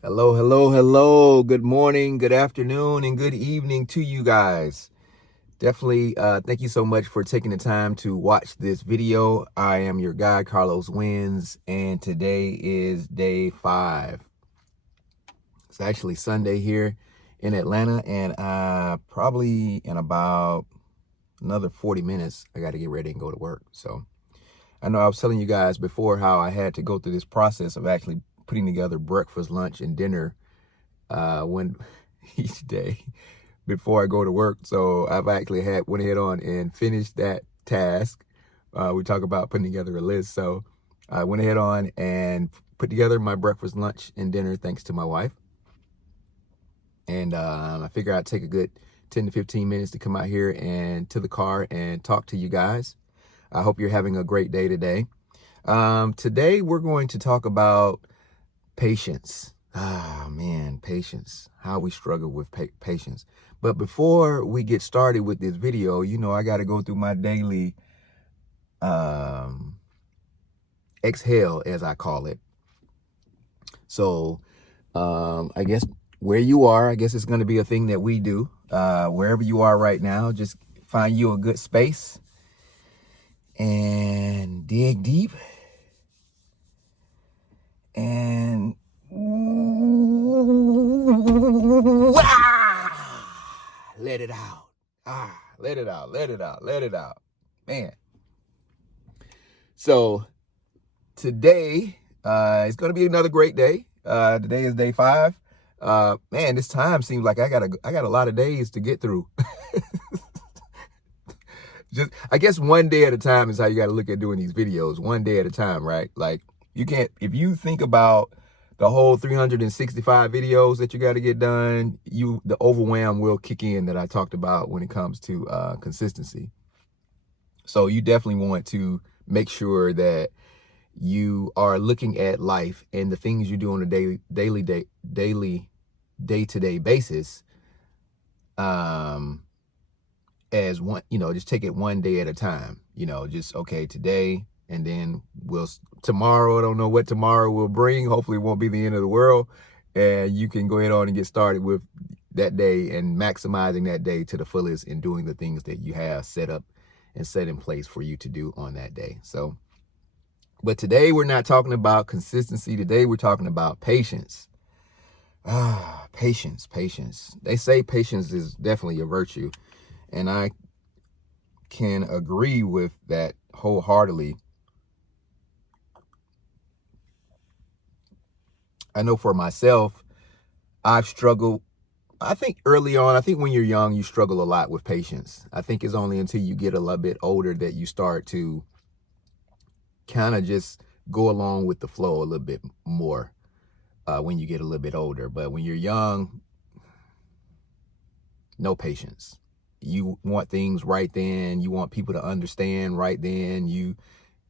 Hello, hello, hello. Good morning, good afternoon, and good evening to you guys. Definitely thank you so much for taking the time to watch this video. I am your guy, Carlos Wins, and today is day 5. It's actually Sunday here in Atlanta, and probably in about another 40 minutes, I got to get ready and go to work. So I know I was telling you guys before how I had to go through this process of actually putting together breakfast, lunch, and dinner when each day before I go to work. So I've actually went ahead on and finished that task. We talk about putting together a list. So I went ahead on and put together my breakfast, lunch, and dinner thanks to my wife. And I figure I'd take a good 10 to 15 minutes to come out here and to the car and talk to you guys. I hope you're having a great day today. Today we're going to talk about patience. Man, patience. How we struggle with patience. But before we get started with this video, I got to go through my daily exhale, as I call it. So I guess where you are, I guess it's going to be a thing that we do. Wherever you are right now, just find you a good space and dig deep and let it out. Let it out, let it out, let it out. Man. So today it's going to be another great day. Today is day 5. Man, this time seems like I got a lot of days to get through. Just, I guess one day at a time is how you got to look at doing these videos. One day at a time, right? Like, you can't, if you think about the whole 365 videos that you got to get done, the overwhelm will kick in that I talked about when it comes to consistency. So you definitely want to make sure that you are looking at life and the things you do on a day-to-day basis as one, just take it one day at a time. Just, okay, today, and then tomorrow, I don't know what tomorrow will bring. Hopefully it won't be the end of the world, and you can go ahead on and get started with that day and maximizing that day to the fullest and doing the things that you have set up and set in place for you to do on that day. So, but today we're not talking about consistency. Today we're talking about patience. Patience. They say patience is definitely a virtue, and I can agree with that wholeheartedly. I know for myself, I've struggled. I think early on, I think when you're young, you struggle a lot with patience. I think it's only until you get a little bit older that you start to kind of just go along with the flow a little bit more when you get a little bit older. But when you're young, no patience. You want things right then. You want people to understand right then.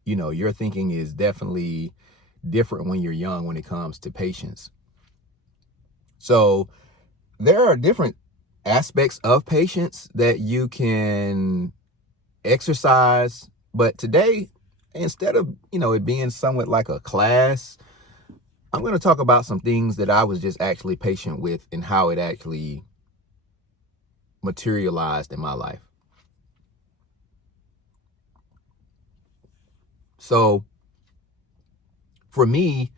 Your thinking is definitely different when you're young when it comes to patience. So there are different aspects of patience that you can exercise. But today, instead of, it being somewhat like a class, I'm going to talk about some things that I was just actually patient with and how it actually materialized in my life. So for me,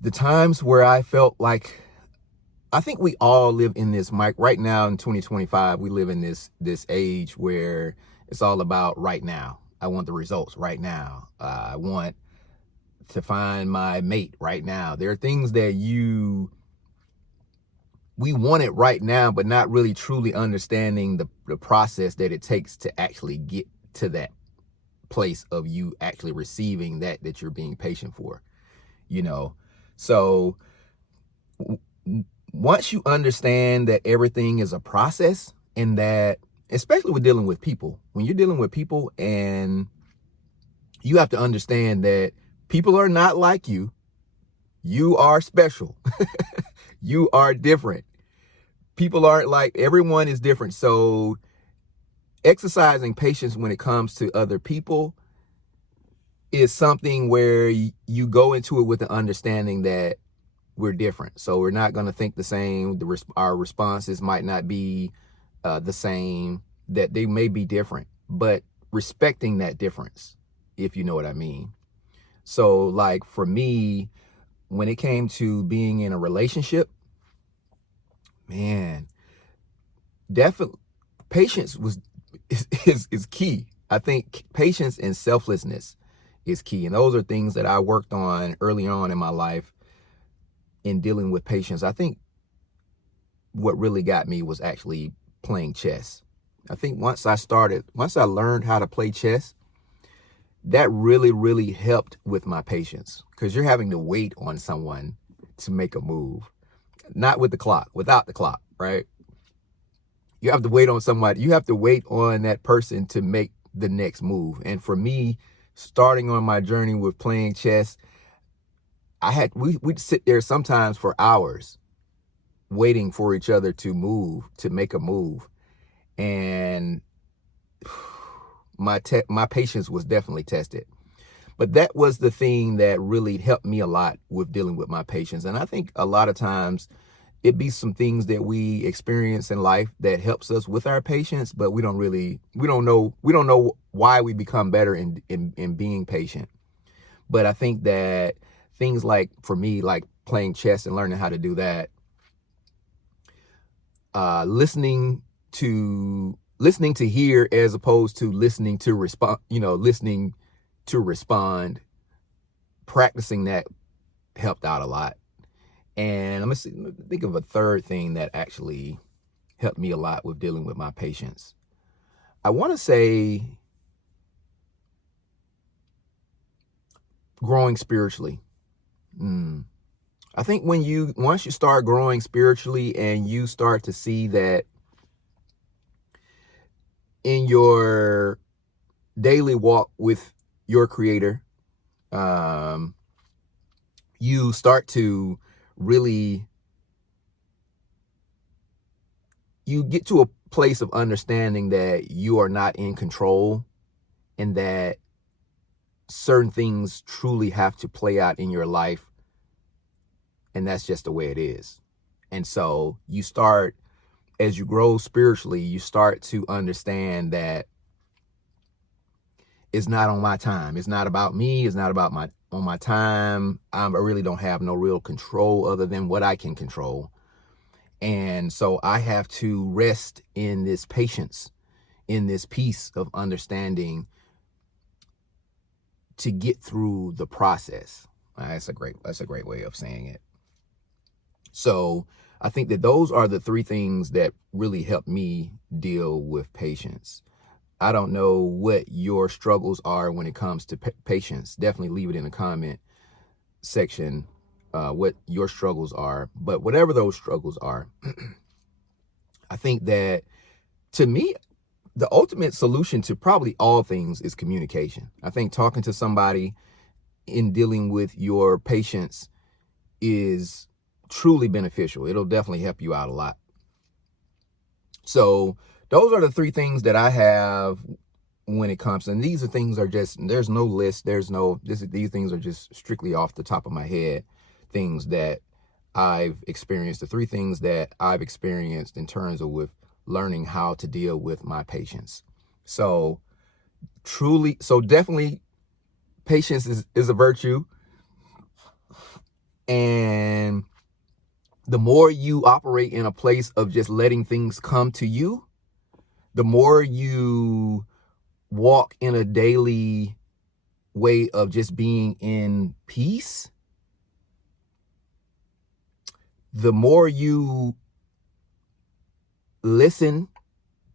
the times where I felt like, I think we all live in this, Mike, right now in 2025, we live in this age where it's all about right now. I want the results right now. I want to find my mate right now. There are things that we want it right now, but not really truly understanding the process that it takes to actually get to that place of you actually receiving that you're being patient for, So once you understand that everything is a process, and that, especially with dealing with people, when you're dealing with people, and you have to understand that people are not like you. You are special. You are different. People aren't like, everyone is different. So exercising patience when it comes to other people is something where you go into it with the understanding that we're different. So we're not going to think the same. Our responses might not be the same, that they may be different, but respecting that difference, if you know what I mean. So like for me, when it came to being in a relationship, man, definitely patience is key. I think patience and selflessness is key. And those are things that I worked on early on in my life in dealing with patience. I think what really got me was actually playing chess. I think once I learned how to play chess, that really helped with my patience, because you're having to wait on someone to make a move. Not with the clock, without the clock, right? You have to wait on somebody. You have to wait on that person to make the next move. And for me, starting on my journey with playing chess, we'd sit there sometimes for hours waiting for each other to make a move. And my patience was definitely tested. But that was the thing that really helped me a lot with dealing with my patience. And I think a lot of times it be some things that we experience in life that helps us with our patience, but we don't know why we become better in being patient. But I think that things like, for me, like playing chess and learning how to do that, listening to hear as opposed to listening to respond, practicing that helped out a lot. And let me think of a third thing that actually helped me a lot with dealing with my patience. I want to say growing spiritually. I think once you start growing spiritually and you start to see that in your daily walk with your Creator, you start to really, you get to a place of understanding that you are not in control, and that certain things truly have to play out in your life, and that's just the way it is. And so you start, as you grow spiritually, you start to understand that it's not on my time. It's not about me. It's not about on my time. I really don't have no real control other than what I can control. And so I have to rest in this patience, in this peace of understanding to get through the process. That's a great way of saying it. So I think that those are the three things that really help me deal with patience. I don't know what your struggles are when it comes to patience. Definitely leave it in the comment section what your struggles are. But whatever those struggles are, I think that, to me, the ultimate solution to probably all things is communication. I think talking to somebody in dealing with your patience is truly beneficial. It'll definitely help you out a lot. So those are the three things that I have when it comes, and these are things are just, there's no list, these things are just strictly off the top of my head, things that I've experienced, the three things that I've experienced in terms of with learning how to deal with my patience. So definitely patience is a virtue. And the more you operate in a place of just letting things come to you, the more you walk in a daily way of just being in peace, the more you listen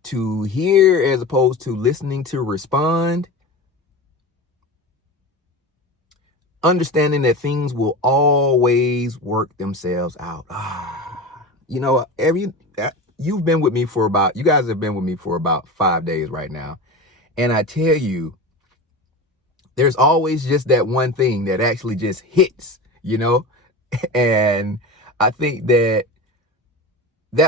to hear as opposed to listening to respond, understanding that things will always work themselves out. You know, you guys have been with me for about 5 days right now. And I tell you, there's always just that one thing that actually just hits, and I think that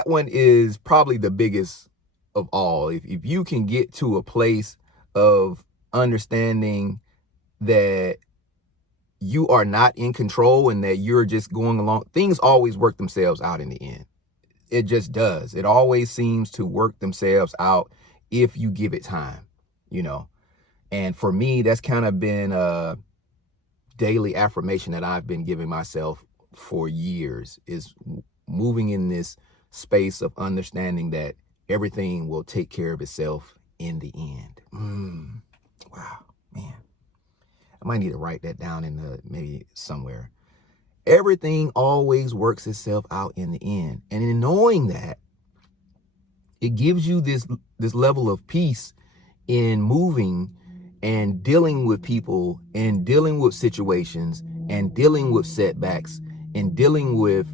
one is probably the biggest of all. If you can get to a place of understanding that you are not in control and that you're just going along, things always work themselves out in the end. It just does. It always seems to work themselves out if you give it time, you know. And for me, that's kind of been a daily affirmation that I've been giving myself for years, is moving in this space of understanding that everything will take care of itself in the end. Wow, man. I might need to write that down in maybe somewhere. Everything always works itself out in the end. And in knowing that, it gives you this level of peace in moving and dealing with people and dealing with situations and dealing with setbacks and dealing with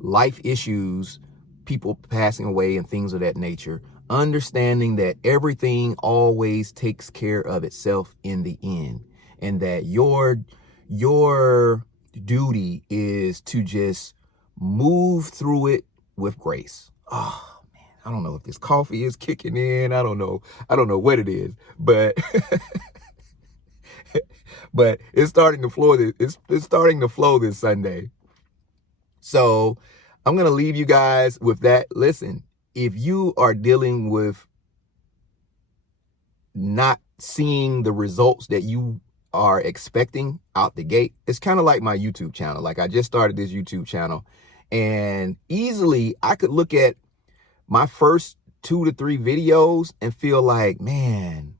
life issues, people passing away and things of that nature, understanding that everything always takes care of itself in the end, and that your duty is to just move through it with grace. Oh man, I don't know if this coffee is kicking in. I don't know what it is, but but it's starting to flow. It's starting to flow this Sunday. So I'm going to leave you guys with that. Listen, if you are dealing with not seeing the results that you are expecting out the gate, it's kind of like my YouTube channel. Like, I just started this YouTube channel, and easily I could look at my first 2 to 3 videos and feel like, man,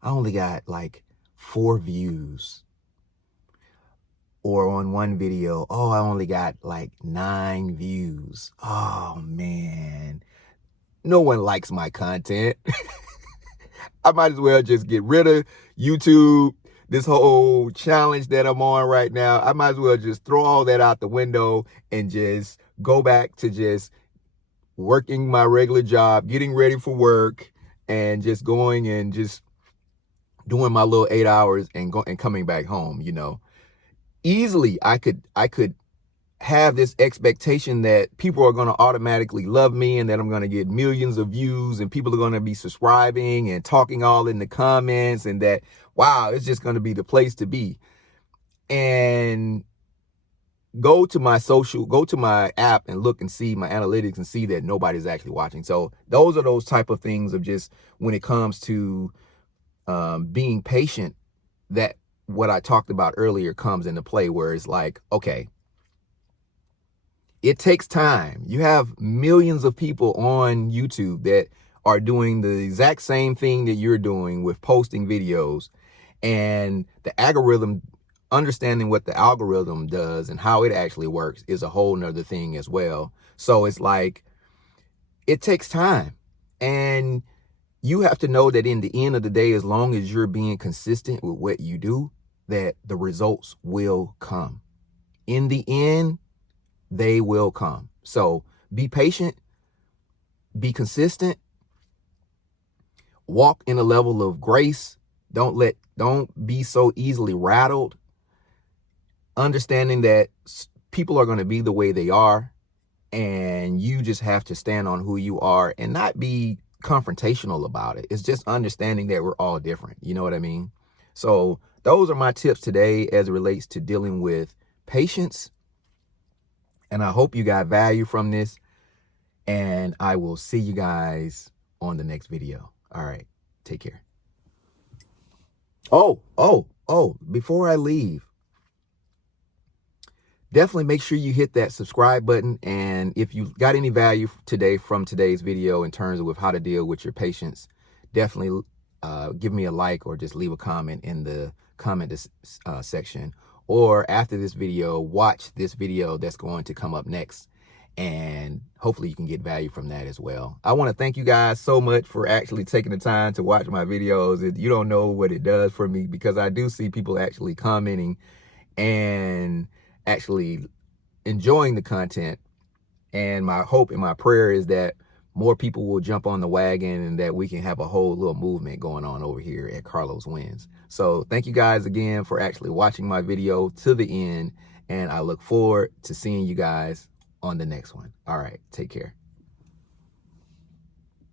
I only got like 4 views. Or on one video, oh, I only got like 9 views. Oh man, no one likes my content. I might as well just get rid of YouTube, this whole challenge that I'm on right now. I might as well just throw all that out the window and just go back to just working my regular job, getting ready for work, and just going and just doing my little 8 hours and coming back home, you know. Easily I could have this expectation that people are going to automatically love me and that I'm going to get millions of views and people are going to be subscribing and talking all in the comments, and that, wow, it's just going to be the place to be. And go to my app and look and see my analytics and see that nobody's actually watching. So those are those type of things of just, when it comes to being patient, that what I talked about earlier comes into play, where it's like, okay, it takes time. You have millions of people on YouTube that are doing the exact same thing that you're doing with posting videos, and the algorithm, understanding what the algorithm does and how it actually works is a whole nother thing as well. So it's like, it takes time, and you have to know that in the end of the day, as long as you're being consistent with what you do, that the results will come. In the end, they will come. So be patient, be consistent, walk in a level of grace. Don't be so easily rattled. Understanding that people are going to be the way they are, and you just have to stand on who you are and not be confrontational about it. It's just understanding that we're all different. You know what I mean? So those are my tips today as it relates to dealing with patience. And I hope you got value from this, and I will see you guys on the next video. All right, take care. Oh, before I leave, definitely make sure you hit that subscribe button. And if you got any value today from today's video in terms of with how to deal with your patience, definitely give me a like or just leave a comment in the comment section. Or after this video, watch this video that's going to come up next, and hopefully you can get value from that as well. I want to thank you guys so much for actually taking the time to watch my videos. You don't know what it does for me, because I do see people actually commenting and actually enjoying the content. And my hope and my prayer is that more people will jump on the wagon, and that we can have a whole little movement going on over here at Carlos Wins. So thank you guys again for actually watching my video to the end, and I look forward to seeing you guys on the next one. All right, take care.